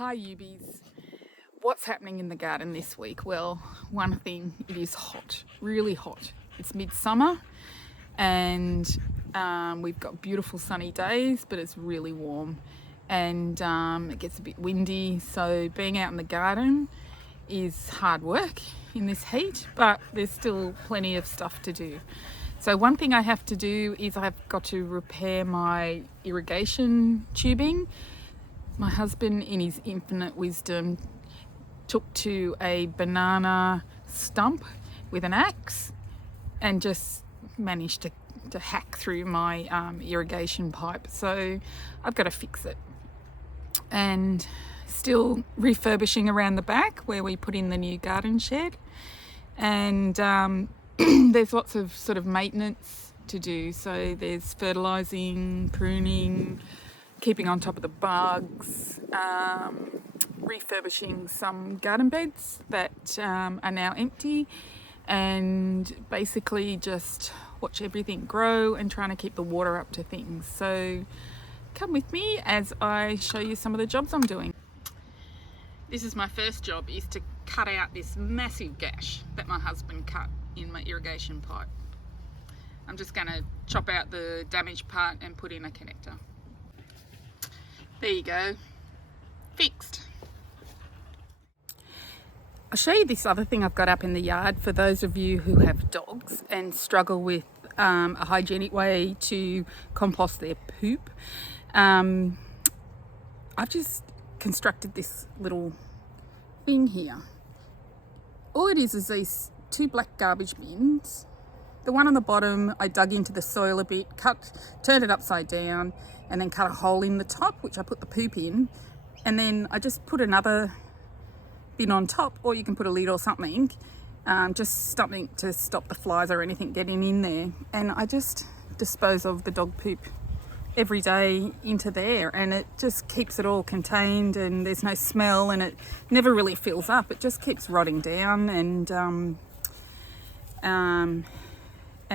Hi Ubies. What's happening in the garden this week? Well, one thing, it is hot, really hot. It's midsummer and we've got beautiful sunny days, but it's really warm and it gets a bit windy. So being out in the garden is hard work in this heat, but there's still plenty of stuff to do. So one thing I have to do is I've got to repair my irrigation tubing. My husband, in his infinite wisdom, took to a banana stump with an axe and just managed to hack through my irrigation pipe. So I've got to fix it. And still refurbishing around the back where we put in the new garden shed. And there's lots of sort of maintenance to do. So there's fertilising, pruning, keeping on top of the bugs, refurbishing some garden beds that are now empty, and basically just watch everything grow and trying to keep the water up to things. So come with me as I show you some of the jobs I'm doing. This is my first job, is to cut out this massive gash that my husband cut in my irrigation pipe. I'm just going to chop out the damaged part and put in a connector. There you go, fixed. I'll show you this other thing I've got up in the yard for those of you who have dogs and struggle with a hygienic way to compost their poop. I've just constructed this little thing here. All it is these two black garbage bins. The one on the bottom, I dug into the soil a bit, turned it upside down, and then cut a hole in the top, which I put the poop in. And then I just put another bin on top, or you can put a lid or something, just something to stop the flies or anything getting in there. And I just dispose of the dog poop every day into there, and it just keeps it all contained, and there's no smell, and it never really fills up. It just keeps rotting down, and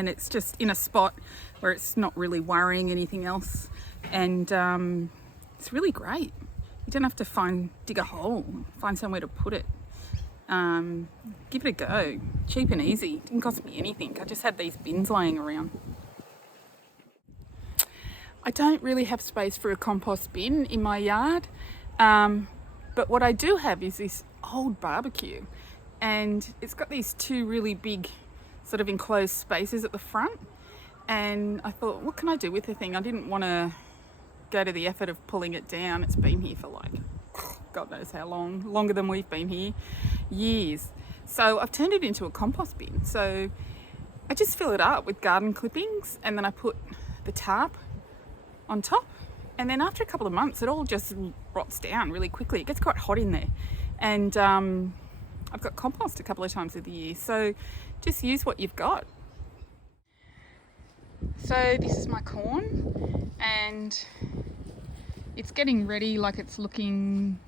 it's just in a spot where it's not really worrying anything else. And it's really great. You don't have to dig a hole, find somewhere to put it. Give it a go. Cheap and easy. Didn't cost me anything. I just had these bins laying around. I don't really have space for a compost bin in my yard, but what I do have is this old barbecue, and it's got these two really big sort of enclosed spaces at the front. And I thought, what can I do with the thing? I didn't want to go to the effort of pulling it down. It's been here for like, God knows how long, longer than we've been here, years. So I've turned it into a compost bin. So I just fill it up with garden clippings, and then I put the tarp on top. And then after a couple of months, it all just rots down really quickly. It gets quite hot in there. And I've got compost a couple of times of the year. So just use what you've got. So this is my corn, and it's getting ready, like it's looking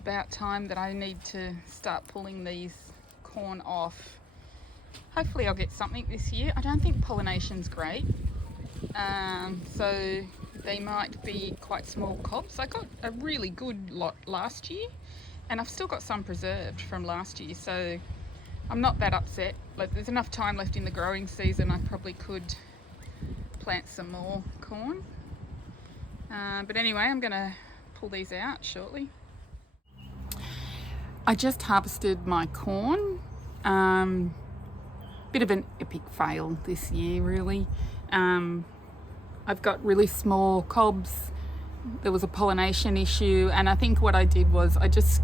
about time that I need to start pulling these corn off. Hopefully I'll get something this year. I don't think pollination's great, so they might be quite small cobs. I got a really good lot last year, and I've still got some preserved from last year, so I'm not that upset. Like, there's enough time left in the growing season, I probably could plant some more corn. But anyway, I'm gonna pull these out shortly. I just harvested my corn. Bit of an epic fail this year, really. I've got really small cobs. There was a pollination issue, and I think what I did was I just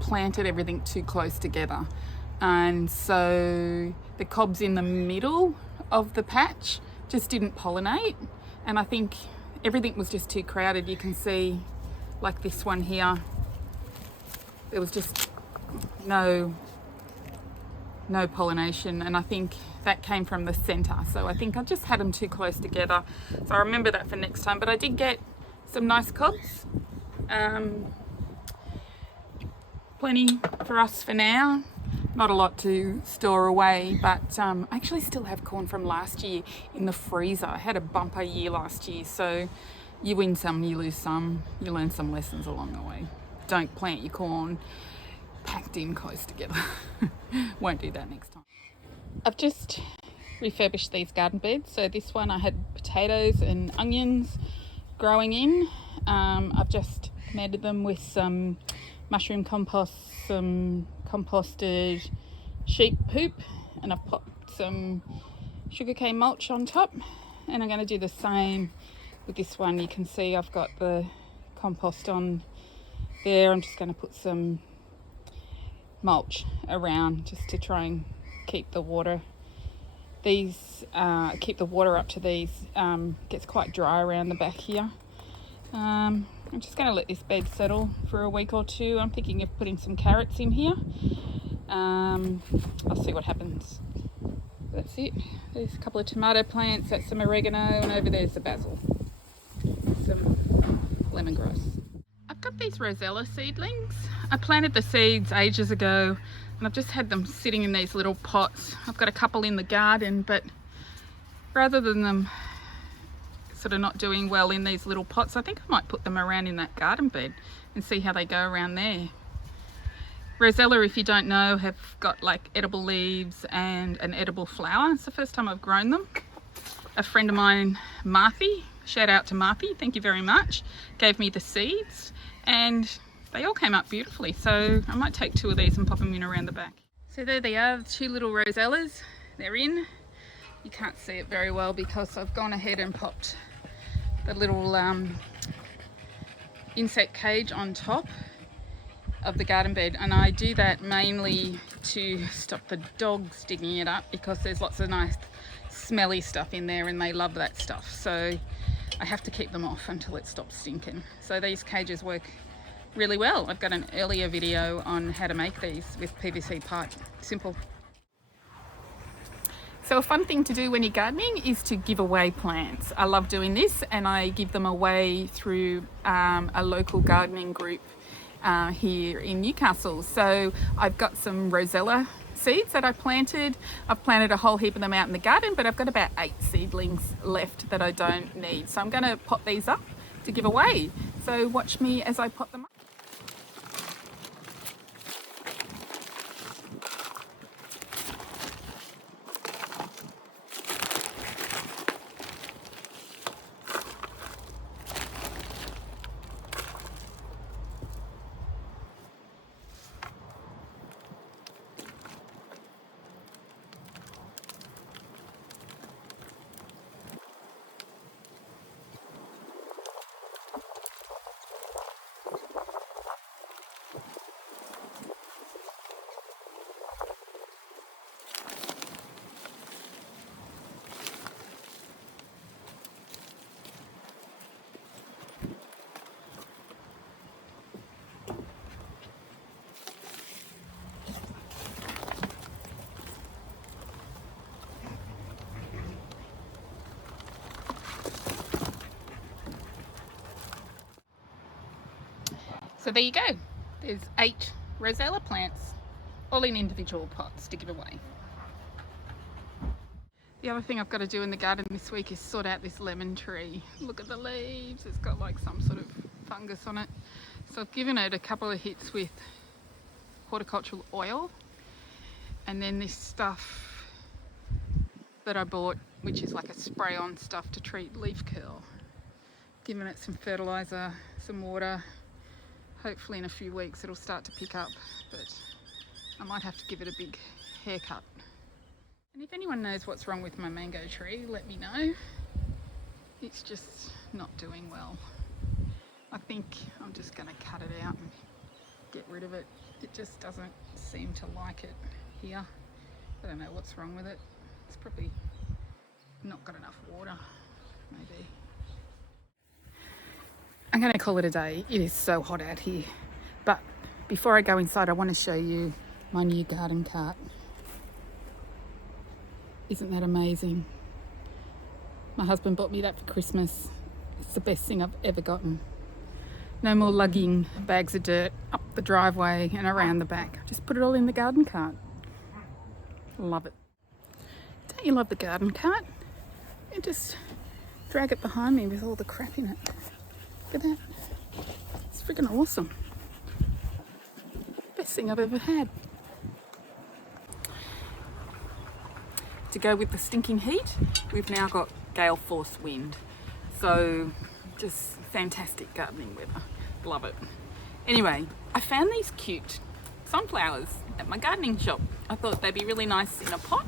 planted everything too close together. And so the cobs in the middle of the patch just didn't pollinate, and I think everything was just too crowded. You can see, like this one here, there was just no pollination, and I think that came from the center. So I think I just had them too close together. So I remember that for next time. But I did get some nice cobs, plenty for us for now. Not a lot to store away, but I actually still have corn from last year in the freezer. I had a bumper year last year, so you win some, you lose some, you learn some lessons along the way. don't plant your corn packed in close together. Won't do that next time. I've just refurbished these garden beds. So this one I had potatoes and onions growing in. I've just netted them with some mushroom compost, some composted sheep poop, and I've popped some sugarcane mulch on top, and I'm going to do the same with this one. You can see I've got the compost on there. I'm just going to put some mulch around just to try and keep the water up to these. Gets quite dry around the back here. I'm just going to let this bed settle for a week or two. I'm thinking of putting some carrots in here. I'll see what happens. That's it. There's a couple of tomato plants, that's some oregano, and over there's the basil, some lemongrass. I've got these Rosella seedlings. I planted the seeds ages ago and I've just had them sitting in these little pots. I've got a couple in the garden, but rather than them sort of not doing well in these little pots, I think I might put them around in that garden bed and see how they go around there. Rosella, if you don't know, have got like edible leaves and an edible flower. It's the first time I've grown them. A friend of mine, Marthy, shout out to Marthy, thank you very much, gave me the seeds and they all came up beautifully. So I might take 2 of these and pop them in around the back. So there they are, the 2 little Rosellas. They're in. You can't see it very well because I've gone ahead and popped the little insect cage on top of the garden bed, and I do that mainly to stop the dogs digging it up because there's lots of nice smelly stuff in there and they love that stuff, so I have to keep them off until it stops stinking. So these cages work really well. I've got an earlier video on how to make these with PVC pipe. Simple. So a fun thing to do when you're gardening is to give away plants. I love doing this, and I give them away through a local gardening group here in Newcastle. So I've got some Rosella seeds that I planted. I've planted a whole heap of them out in the garden, but I've got about 8 seedlings left that I don't need. So I'm going to pot these up to give away. So watch me as I pot them up. So there you go. There's 8 Rosella plants, all in individual pots to give away. The other thing I've got to do in the garden this week is sort out this lemon tree. Look at the leaves, it's got like some sort of fungus on it. So I've given it a couple of hits with horticultural oil, and then this stuff that I bought, which is like a spray-on stuff to treat leaf curl. Given it some fertiliser, some water. Hopefully in a few weeks it'll start to pick up, but I might have to give it a big haircut. And if anyone knows what's wrong with my mango tree, let me know. It's just not doing well. I think I'm just going to cut it out and get rid of it. It just doesn't seem to like it here. I don't know what's wrong with it. It's probably not got enough water, maybe. I'm going to call it a day. It is so hot out here. But before I go inside, I want to show you my new garden cart. Isn't that amazing? My husband bought me that for Christmas. It's the best thing I've ever gotten. No more lugging bags of dirt up the driveway and around the back. Just put it all in the garden cart. Love it. Don't you love the garden cart? You just drag it behind me with all the crap in it. Look at that. It's freaking awesome. thing I've ever had. To go with the stinking heat, we've now got gale force wind. So just fantastic gardening weather. Love it. Anyway, I found these cute sunflowers at my gardening shop. I thought they'd be really nice in a pot.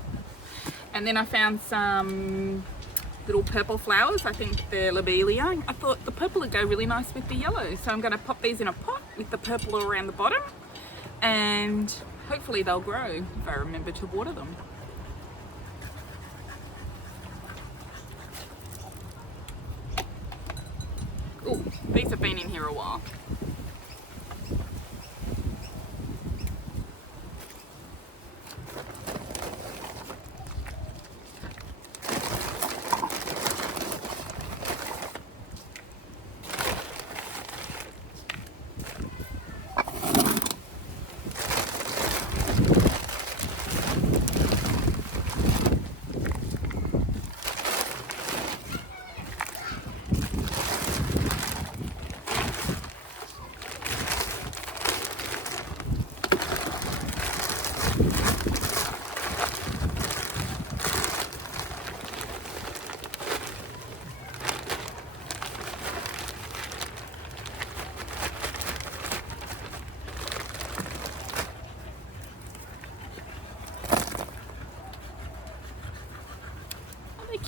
And then I found some little purple flowers. I think they're lobelia. I thought the purple would go really nice with the yellow. So I'm going to pop these in a pot with the purple around the bottom. And hopefully they'll grow if I remember to water them. Oh, these have been in here a while.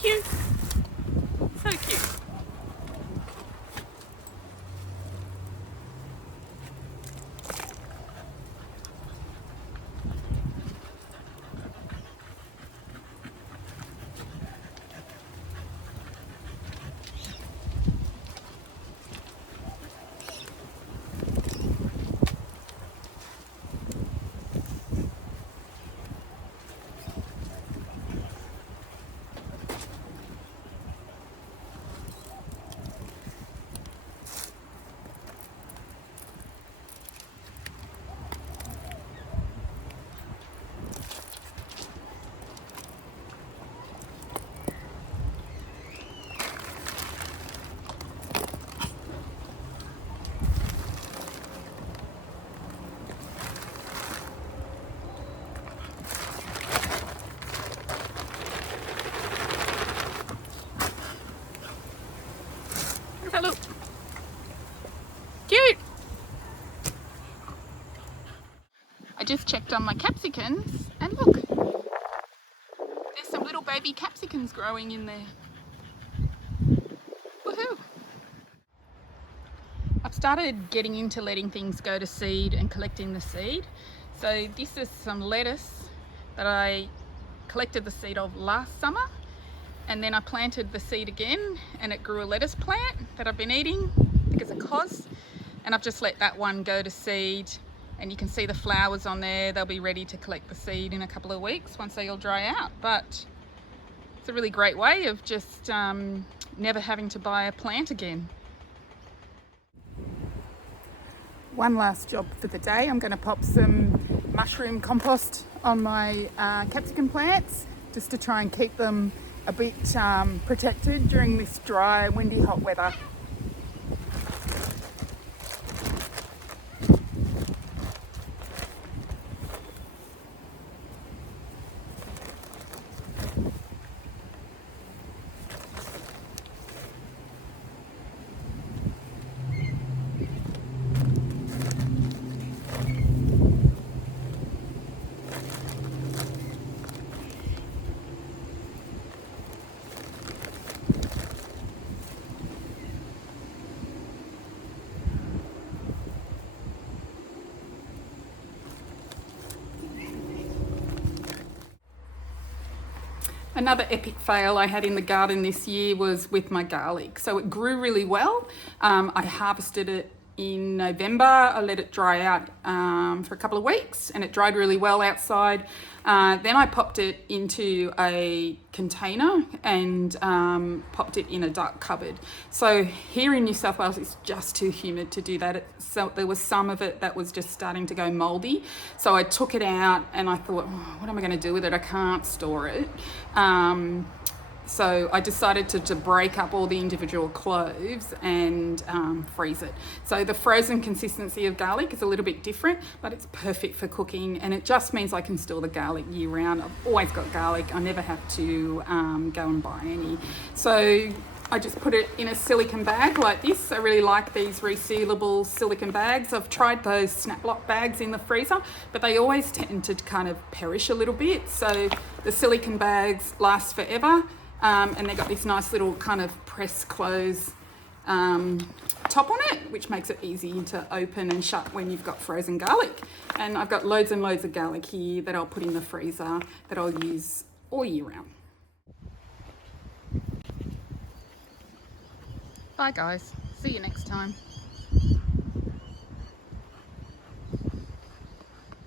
Cute. So cute. Look, cute. I just checked on my capsicums and look, there's some little baby capsicums growing in there. Woohoo! I've started getting into letting things go to seed and collecting the seed. So this is some lettuce that I collected the seed of last summer. And then I planted the seed again and it grew a lettuce plant that I've been eating. I think it's a cos. And I've just let that one go to seed. And you can see the flowers on there. They'll be ready to collect the seed in a couple of weeks once they all dry out. But it's a really great way of just never having to buy a plant again. One last job for the day. I'm going to pop some mushroom compost on my capsicum plants just to try and keep them a bit protected during this dry, windy, hot weather. Another epic fail I had in the garden this year was with my garlic. So it grew really well. I harvested it in November. I let it dry out for a couple of weeks and it dried really well outside. Then I popped it into a container and popped it in a dark cupboard. So here in New South Wales, it's just too humid to do that. So there was some of it that was just starting to go moldy. So I took it out and I thought, oh, what am I going to do with it? I can't store it. So I decided to break up all the individual cloves and freeze it. So the frozen consistency of garlic is a little bit different, but it's perfect for cooking, and it just means I can store the garlic year round. I've always got garlic. I never have to go and buy any. So I just put it in a silicone bag like this. I really like these resealable silicone bags. I've tried those Snap-Lock bags in the freezer, but they always tend to kind of perish a little bit. So the silicone bags last forever. And they've got this nice little kind of press close top on it, which makes it easy to open and shut when you've got frozen garlic. And I've got loads and loads of garlic here that I'll put in the freezer that I'll use all year round. Bye guys, see you next time.